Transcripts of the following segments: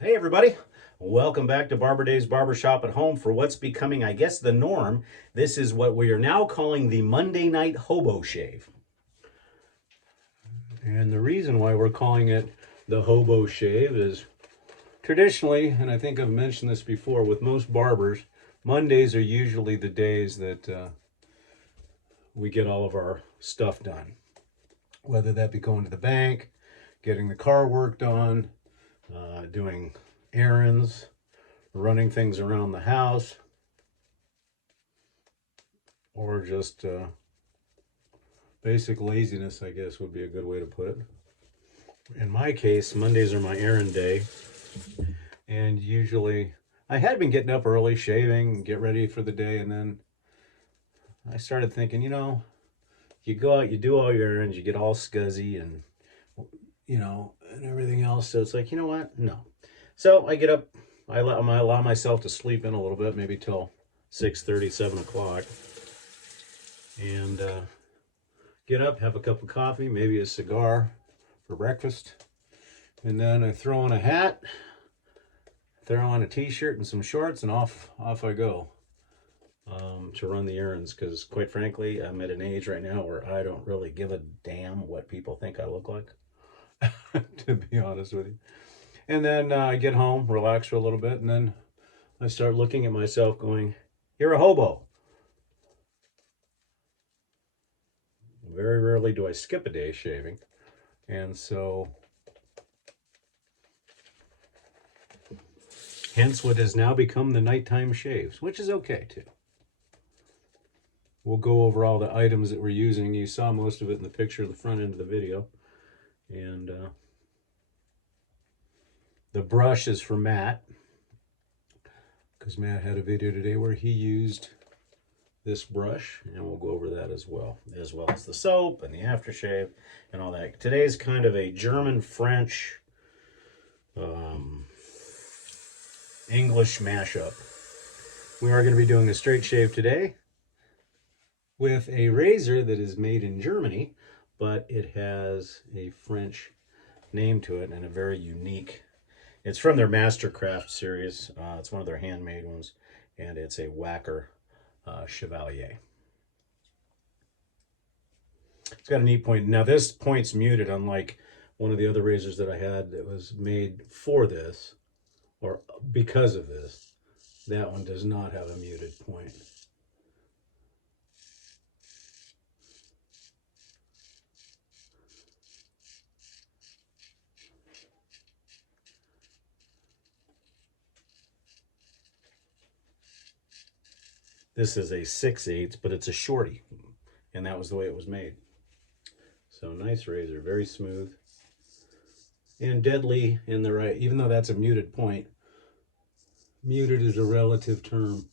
Hey everybody, welcome back to BarberDave's Barbershop at Home for what's becoming, I guess, the norm. This is what we are now calling the Monday Night Hobo Shave. And the reason why we're calling it the Hobo Shave is traditionally, and I think I've mentioned this before, with most barbers, Mondays are usually the days that we get all of our stuff done. Whether that be going to the bank, getting the car worked on, doing errands, running things around the house, or just basic laziness, I guess would be a good way to put it. In my case, Mondays are my errand day, and usually I had been getting up early, shaving, get ready for the day, and then I started thinking, you go out, you do all your errands, you get all scuzzy and and everything else. So it's like, you know what? No. So I get up, I allow myself to sleep in a little bit, maybe till 6:30, 7 o'clock, and get up, have a cup of coffee, maybe a cigar for breakfast, and then I throw on a hat, throw on a t-shirt and some shorts, and off I go to run the errands. Because quite frankly, I'm at an age right now where I don't really give a damn what people think I look like, to be honest with you. And then I get home, relax for a little bit, and then I start looking at myself going, you're a hobo. Very rarely do I skip a day shaving. And so, hence what has now become the nighttime shaves, which is okay too. We'll go over all the items that we're using. You saw most of it in the picture of the front end of the video. And the brush is for Matt, because Matt had a video today where he used this brush, and we'll go over that as well as the soap and the aftershave and all that. Today's kind of a German-French English mashup. We are going to be doing a straight shave today with a razor that is made in Germany, but it has a French name to it and a very unique. It's from their Mastercraft series. It's one of their handmade ones, and it's a Wacker Chevalier. It's got a neat point. Now this point's muted, unlike one of the other razors that I had that was made for this, or because of this. That one does not have a muted point. This is a 6/8, but it's a shorty, and that was the way it was made. So nice razor, very smooth, and deadly in the right, even though that's a muted point. Muted is a relative term.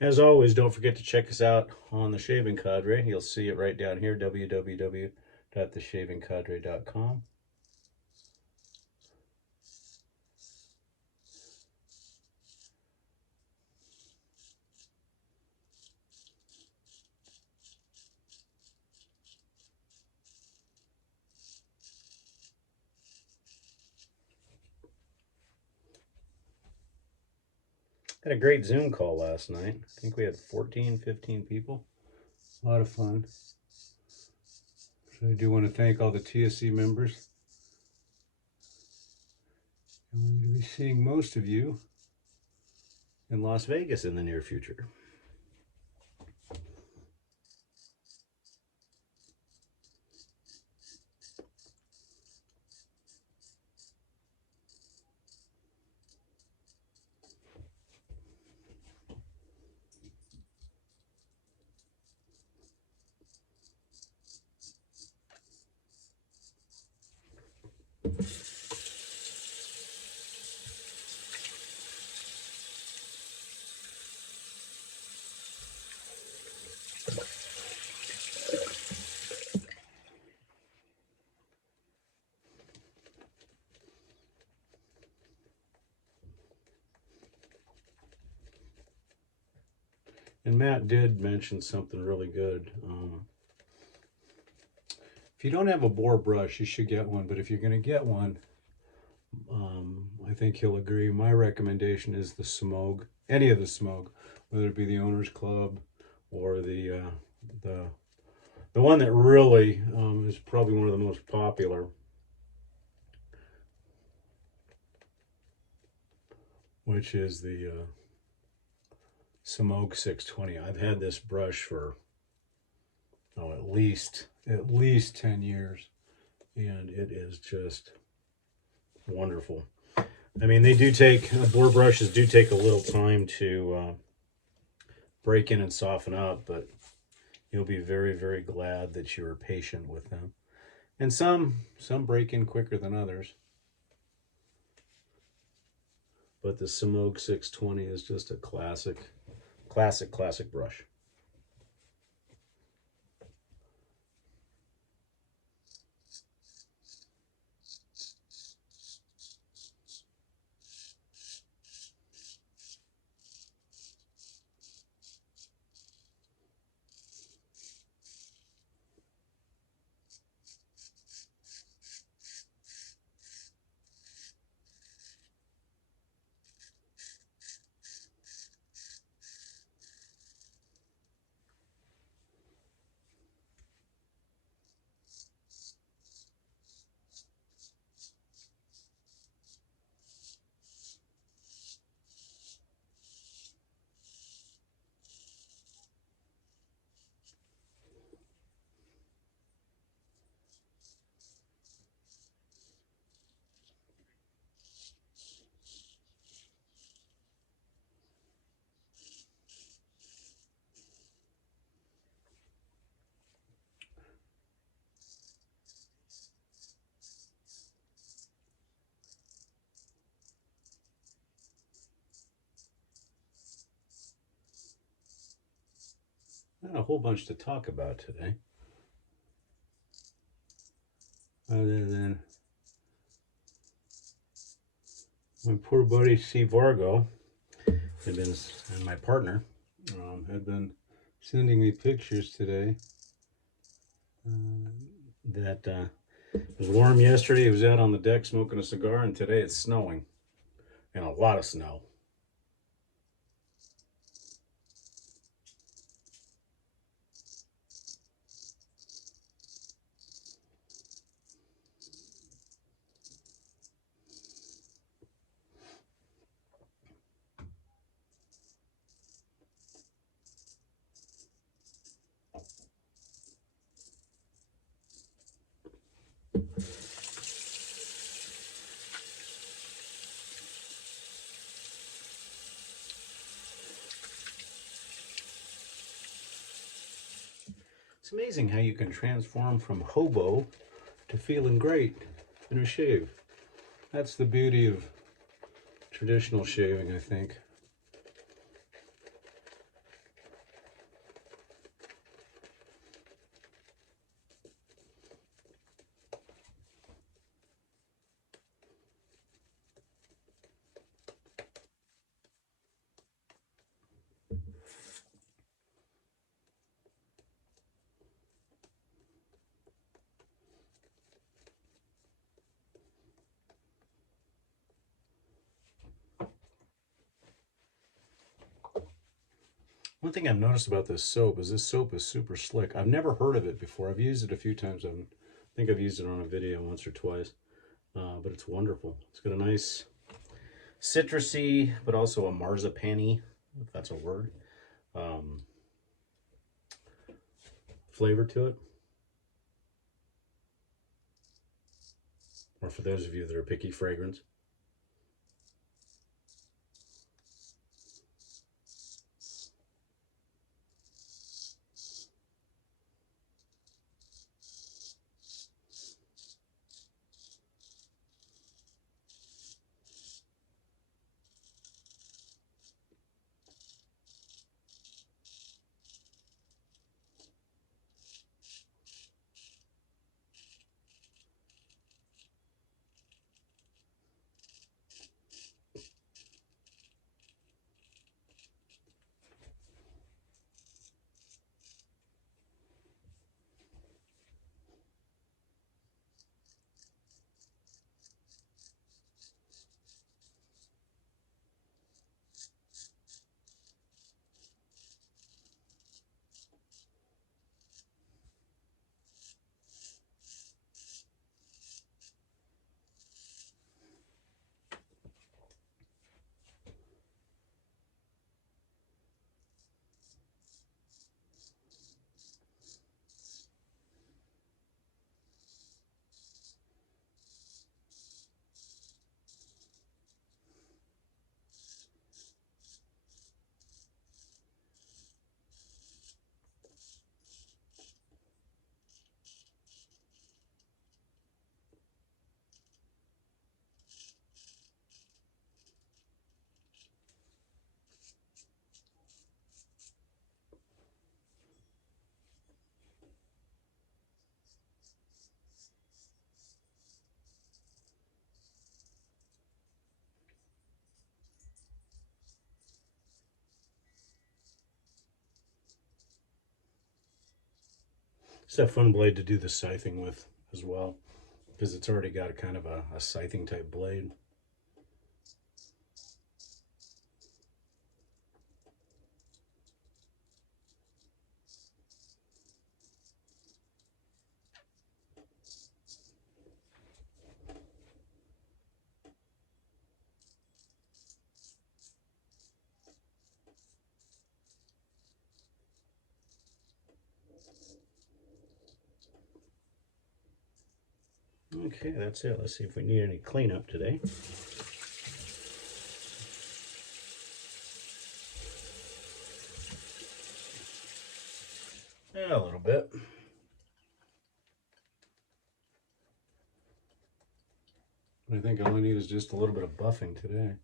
As always, don't forget to check us out on the Shaving Cadre. You'll see it right down here, www.theshavingcadre.com. Had a great Zoom call last night. I think we had 14, 15 people. A lot of fun. So I do want to thank all the TSC members. And we're going to be seeing most of you in Las Vegas in the near future. And Matt did mention something really good. If you don't have a boar brush, you should get one. But if you're going to get one, I think he'll agree. My recommendation is the Smog, any of the Smog, whether it be the Owners Club or the one that really is probably one of the most popular, which is the Smog 620. I've had this brush for at least 10 years, and it is just wonderful. I mean, they do take, boar brushes do take a little time to break in and soften up, but you'll be very, very glad that you were patient with them. And some break in quicker than others. But the Smog 620 is just a classic brush. Not a whole bunch to talk about today, other than my poor buddy Steve Vargo had been, and my partner had been sending me pictures today. That it was warm yesterday. He was out on the deck smoking a cigar, and today it's snowing, and a lot of snow. It's amazing how you can transform from hobo to feeling great in a shave. That's the beauty of traditional shaving, I think. One thing I've noticed about this soap is super slick. I've never heard of it before. I've used it a few times. I think I've used it on a video once or twice, but it's wonderful. It's got a nice citrusy, but also a marzipan-y, if that's a word, flavor to it. Or for those of you that are picky, fragrance. It's a fun blade to do the scything with as well, because it's already got a kind of a scything type blade. Okay, that's it. Let's see if we need any cleanup today. Yeah, a little bit. I think all I need is just a little bit of buffing today.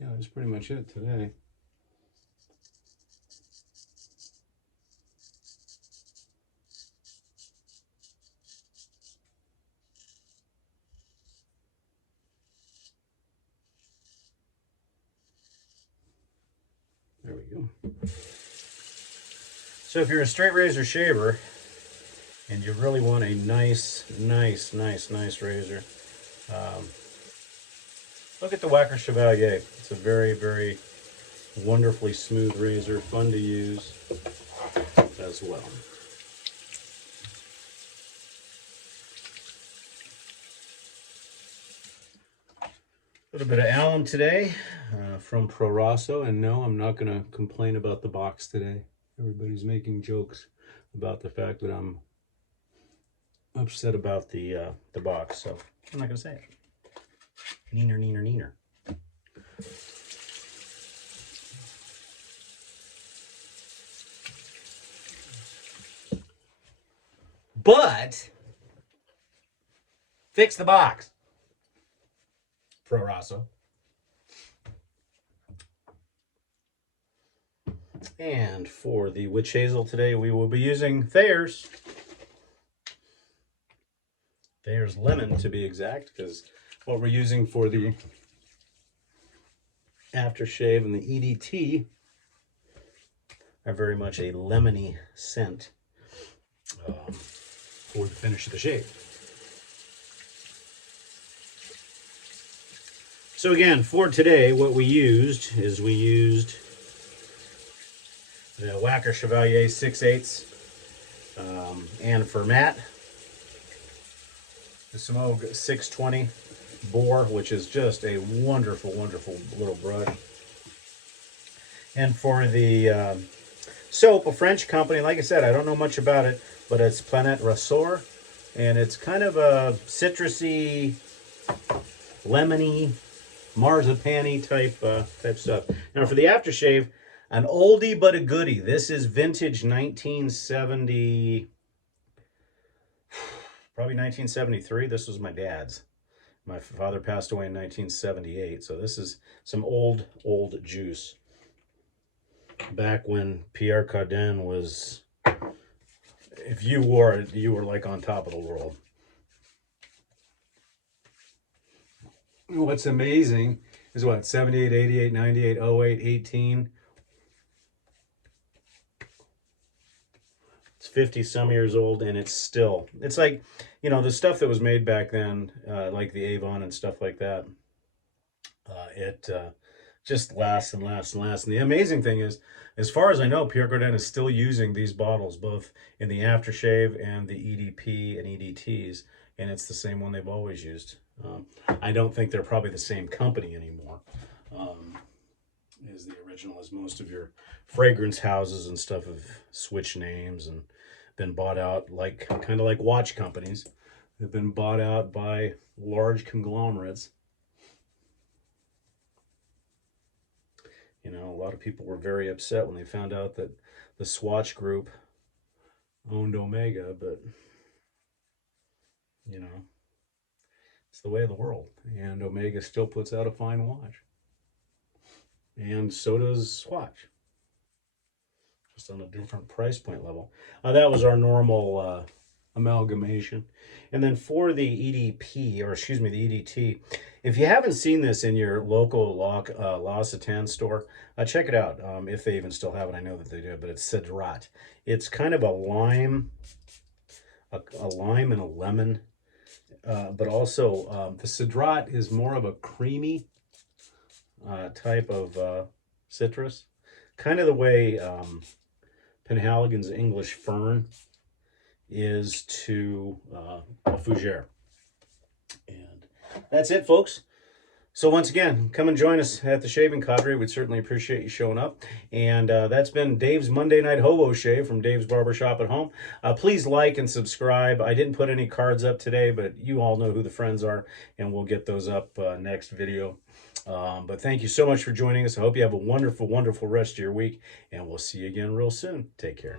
Yeah, that's pretty much it today. There we go. So if you're a straight razor shaver and you really want a nice razor, look at the Whacker Chevalier. It's a very, very wonderfully smooth razor, fun to use as well. A little bit of alum today from Pro Rosso, and no, I'm not going to complain about the box today. Everybody's making jokes about the fact that I'm upset about the box, so I'm not going to say it. Neener, neener, neener. But fix the box, Pro Rosso. And for the witch hazel today, we will be using Thayer's lemon to be exact, because what we're using for the aftershave and the EDT are very much a lemony scent for the finish of the shave. So again, for today, what we used is we used the Whacker Chevalier 6/8, and for matte, the Smoke 620 Boar, which is just a wonderful, wonderful little brush. And for the soap, a French company, like I said, I don't know much about it, but it's Planète Ressort, and it's kind of a citrusy, lemony, marzipan-y type stuff. Now for the aftershave, an oldie but a goodie. This is vintage 1970, probably 1973. This was my dad's. My father passed away in 1978, so this is some old juice. Back when Pierre Cardin was, if you wore it, you were like on top of the world. What's amazing is what, 78, 88, 98, 08, 18. It's 50 some years old, and it's like, you know, the stuff that was made back then, like the Avon and stuff like that, it just lasts and lasts and lasts. And the amazing thing is, as far as I know, Pierre Cardin is still using these bottles, both in the aftershave and the EDP and EDTs, and it's the same one they've always used. I don't think they're probably the same company anymore as the original, as most of your fragrance houses and stuff have switched names and been bought out, like kind of like watch companies. They've been bought out by large conglomerates. You know, a lot of people were very upset when they found out that the Swatch Group owned Omega, but, you know, it's the way of the world. And Omega still puts out a fine watch. And so does Swatch. Just on a different price point level. That was our normal amalgamation. And then for the EDP, or excuse me, the EDT, if you haven't seen this in your local L'Occitane store, check it out. If they even still have it, I know that they do, but it's Cedrat. It's kind of a lime and a lemon, but also the Cedrat is more of a creamy type of citrus, kind of the way Penhaligon's English Fern is to a fougere. And that's it, folks. So once again, come and join us at the Shaving Cadre. We'd certainly appreciate you showing up. And that's been Dave's Monday Night Hobo Shave from Dave's Barbershop at Home. Please like and subscribe. I didn't put any cards up today, but you all know who the friends are, and we'll get those up next video. But thank you so much for joining us. I hope you have a wonderful, wonderful rest of your week, and we'll see you again real soon. Take care.